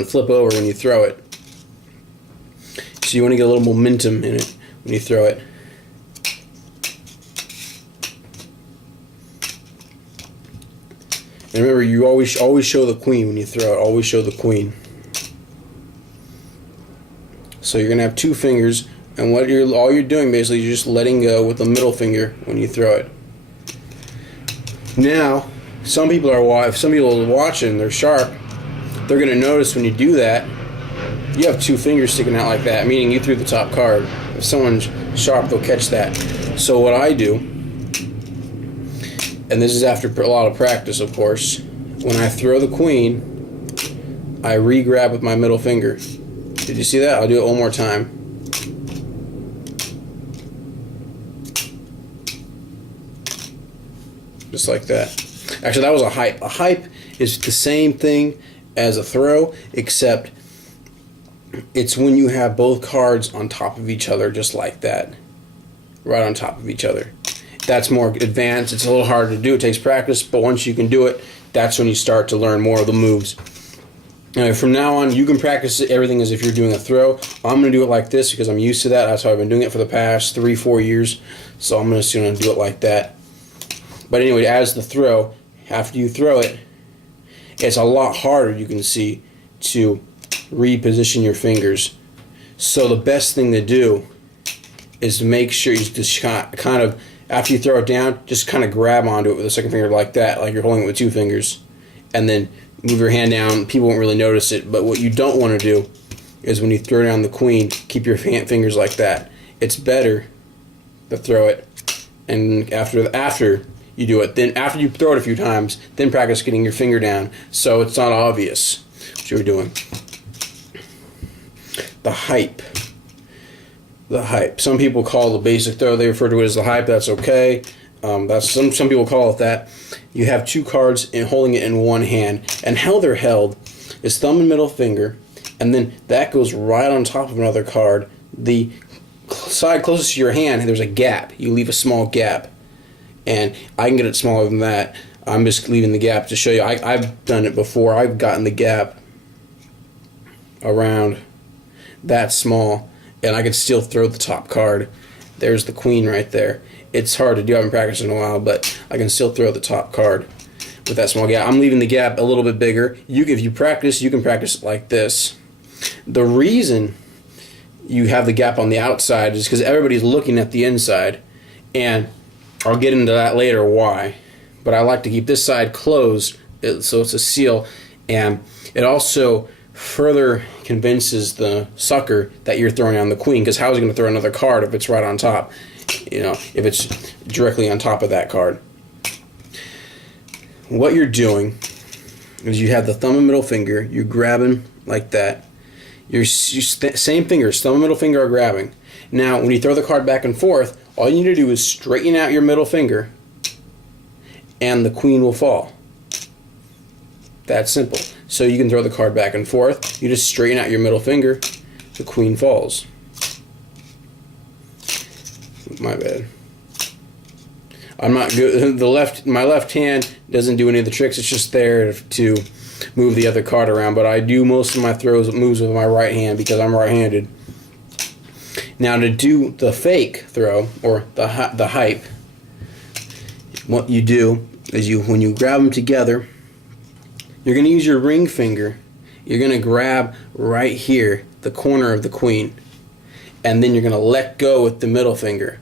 and flip over when you throw it. So you want to get a little momentum in it when you throw it. And remember, you always show the queen when you throw it. Always show the queen. So you're gonna have two fingers, and all you're doing basically, you're just letting go with the middle finger when you throw it. Now, some people are watching. They're sharp. They're gonna notice when you do that, you have two fingers sticking out like that, meaning you threw the top card. If someone's sharp, they'll catch that. So what I do, and this is after a lot of practice, of course, when I throw the queen, I re-grab with my middle finger. Did you see that? I'll do it one more time. Just like that. Actually, that was a hype. A hype is the same thing as a throw, except it's when you have both cards on top of each other, just like that. Right on top of each other. That's more advanced. It's a little harder to do. It takes practice, but once you can do it, that's when you start to learn more of the moves. Now, from now on, you can practice everything as if you're doing a throw. I'm going to do it like this because I'm used to that. That's how I've been doing it for the past 3-4 years. So I'm just going to do it like that. But anyway, as the throw, after you throw it, it's a lot harder, you can see, to reposition your fingers. So the best thing to do is to make sure you just kind of, after you throw it down, just kind of grab onto it with the second finger like that, like you're holding it with two fingers. And then move your hand down. People won't really notice it. But what you don't want to do is when you throw down the queen, keep your fingers like that. It's better to throw it. And after you do it, then after you throw it a few times, then practice getting your finger down so it's not obvious what you're doing. The hype. The hype. Some people call the basic throw, they refer to it as the hype. That's okay. That's some people call it that. You have two cards and holding it in one hand, and how they're held is thumb and middle finger, and then that goes right on top of another card. The side closest to your hand, there's a gap. You leave a small gap, and I can get it smaller than that. I'm just leaving the gap to show you. I've done it before. I've gotten the gap around that small, and I can still throw the top card. There's the queen right there. It's hard to do. I haven't practiced in a while, but I can still throw the top card with that small gap. I'm leaving the gap a little bit bigger. If you practice, you can practice it like this. The reason you have the gap on the outside is because everybody's looking at the inside, and I'll get into that later why. But I like to keep this side closed so it's a seal, and it also further convinces the sucker that you're throwing on the queen, because how is he going to throw another card if it's right on top? You know, if it's directly on top of that card. What you're doing is you have the thumb and middle finger, you're grabbing like that. Same fingers, thumb and middle finger are grabbing. Now, when you throw the card back and forth, all you need to do is straighten out your middle finger, and the queen will fall. That's simple. So you can throw the card back and forth, you just straighten out your middle finger, the queen falls. My bad. I'm not good. My left hand doesn't do any of the tricks. It's just there to move the other card around. But I do most of my moves with my right hand because I'm right-handed. Now to do the fake throw or the hype, what you do is when you grab them together, you're going to use your ring finger. You're going to grab right here, the corner of the queen, and then you're going to let go with the middle finger.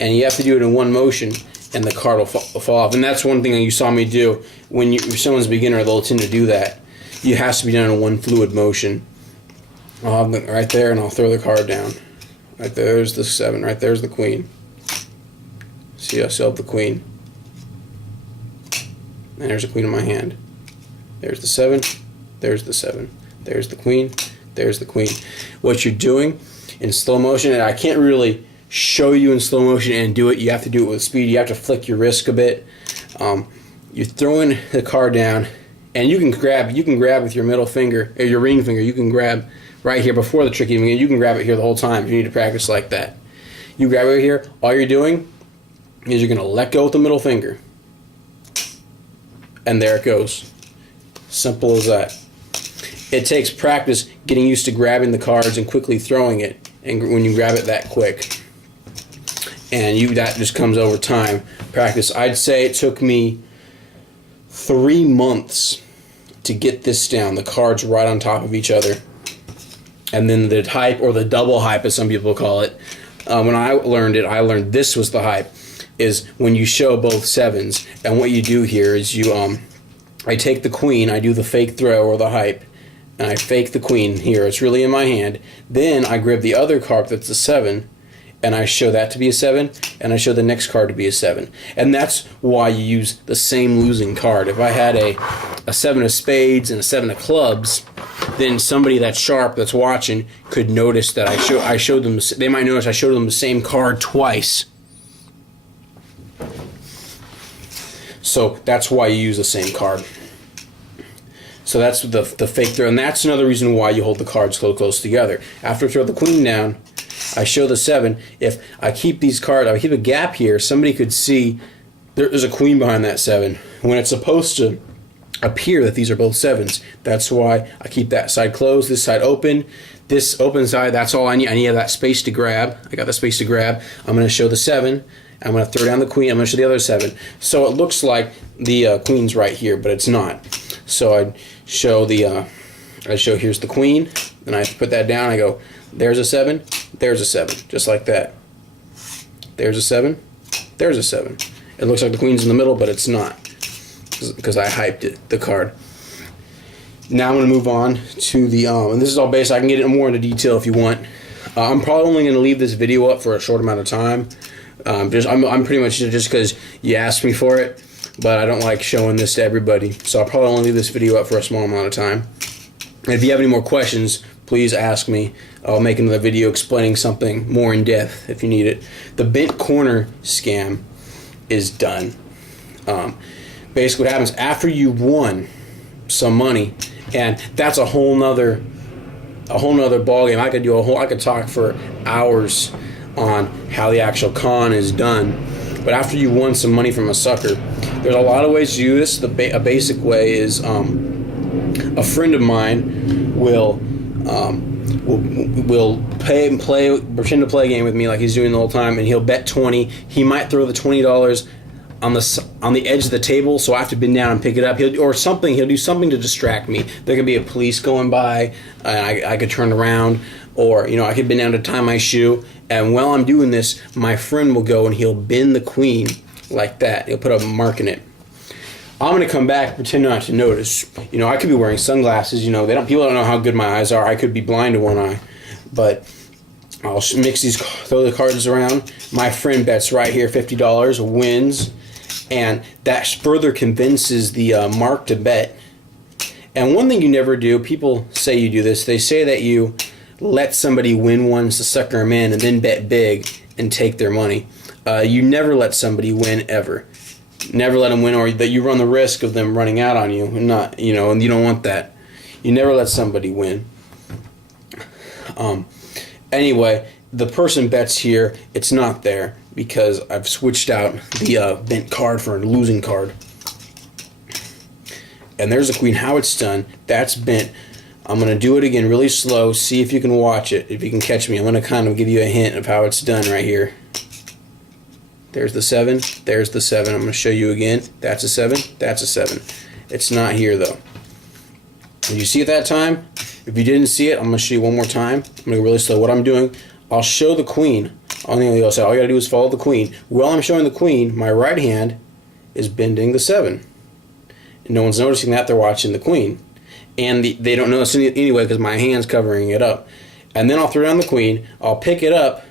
And you have to do it in one motion, and the card will fall off. And that's one thing that you saw me do. If someone's a beginner, they'll tend to do that. It has to be done in one fluid motion. I'll have it right there, and I'll throw the card down. Right there's the 7. Right there's the queen. See, I still have the queen. And there's a queen in my hand. There's the 7. There's the 7. There's the queen. There's the queen. What you're doing in slow motion, and I can't really show you in slow motion and do it. You have to do it with speed. You have to flick your wrist a bit. You're throwing the card down, and you can grab with your middle finger or your ring finger. You can grab right here before the trick even begins. You can grab it here the whole time if you need to practice like that. You grab it here. All you're doing is you're going to let go with the middle finger, and there it goes. Simple as that. it takes practice getting used to grabbing the cards and quickly throwing it, and when you grab it that quick. And that just comes over time. Practice. I'd say it took me 3 months to get this down, the cards right on top of each other. And then the hype, or the double hype as some people call it, when I learned it, I learned this was the hype, is when you show both sevens. And what you do here is I take the queen, I do the fake throw or the hype, and I fake the queen here. It's really in my hand. Then I grab the other card that's a 7, and I show that to be a 7, and I show the next card to be a 7. And that's why you use the same losing card. If I had a 7 of spades and a 7 of clubs, then somebody that's sharp, that's watching, could notice that I showed them. They might notice I showed them the same card twice. So that's why you use the same card. So that's the fake throw, and that's another reason why you hold the cards so close together. After I throw the queen down, I show the 7. If I keep these cards, I keep a gap here, somebody could see there's a queen behind that 7, when it's supposed to appear that these are both 7s. That's why I keep that side closed, this side open. This open side, that's all I need. I need that space to grab. I got the space to grab. I'm going to show the 7. I'm going to throw down the queen. I'm going to show the other 7. So it looks like the queen's right here, but it's not. So I show here's the queen, and I put that down. I go, there's a 7, there's a 7, just like that. There's a 7, there's a 7. It looks like the queen's in the middle, but it's not, because I hyped it, the card. Now I'm going to move on to the, and this is all basic. I can get it more into detail if you want. I'm probably only going to leave this video up for a short amount of time. I'm pretty much just because you asked me for it, but I don't like showing this to everybody. So I'll probably only leave this video up for a small amount of time. And if you have any more questions, please ask me. I'll make another video explaining something more in depth if you need it. The bent corner scam is done. Basically what happens after you won some money, and that's a whole nother ball game. I could talk for hours on how the actual con is done. But after you won some money from a sucker, there's a lot of ways to do this. A basic way is a friend of mine will pretend to play a game with me like he's doing the whole time, and he'll bet 20. He might throw the $20 on the edge of the table, so I have to bend down and pick it up. He'll do something to distract me. There could be a police going by, and I could turn around, or I could bend down to tie my shoe. And while I'm doing this, my friend will go and he'll bend the queen like that. He'll put a mark in it. I'm going to come back and pretend not to notice. I could be wearing sunglasses. People don't know how good my eyes are. I could be blind to one eye. But I'll throw the cards around. My friend bets right here, $50, wins. And that further convinces the mark to bet. And one thing you never do, people say you do this, they say that you let somebody win once to sucker them in and then bet big and take their money. You never let somebody win ever. Never let them win, or that you run the risk of them running out on you, and and you don't want that. You never let somebody win. Anyway, the person bets here. It's not there because I've switched out the bent card for a losing card. And there's the queen. How it's done. That's bent. I'm going to do it again really slow. See if you can watch it, if you can catch me. I'm going to kind of give you a hint of how it's done right here. There's the 7. There's the 7. I'm going to show you again. That's a 7. That's a 7. It's not here, though. Did you see it that time? If you didn't see it, I'm going to show you one more time. I'm going to go really slow. What I'm doing, I'll show the queen on the other side. All you got to do is follow the queen. While I'm showing the queen, my right hand is bending the 7. And no one's noticing that. They're watching the queen. And they don't notice anyway because my hand's covering it up. And then I'll throw down the queen. I'll pick it up.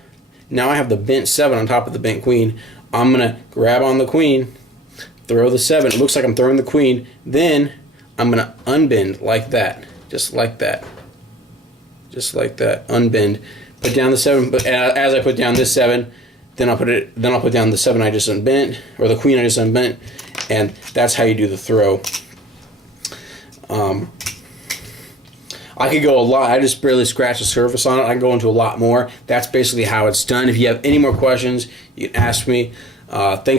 Now I have the bent 7 on top of the bent queen. I'm going to grab on the queen, throw the 7. It looks like I'm throwing the queen. Then I'm going to unbend like that. Just like that. Just like that. Unbend. Put down the 7. But as I put down this 7, then I'll put down the 7 I just unbent, or the queen I just unbent. And that's how you do the throw. I could go a lot. I just barely scratched the surface on it. I can go into a lot more. That's basically how it's done. If you have any more questions, you can ask me. Thanks.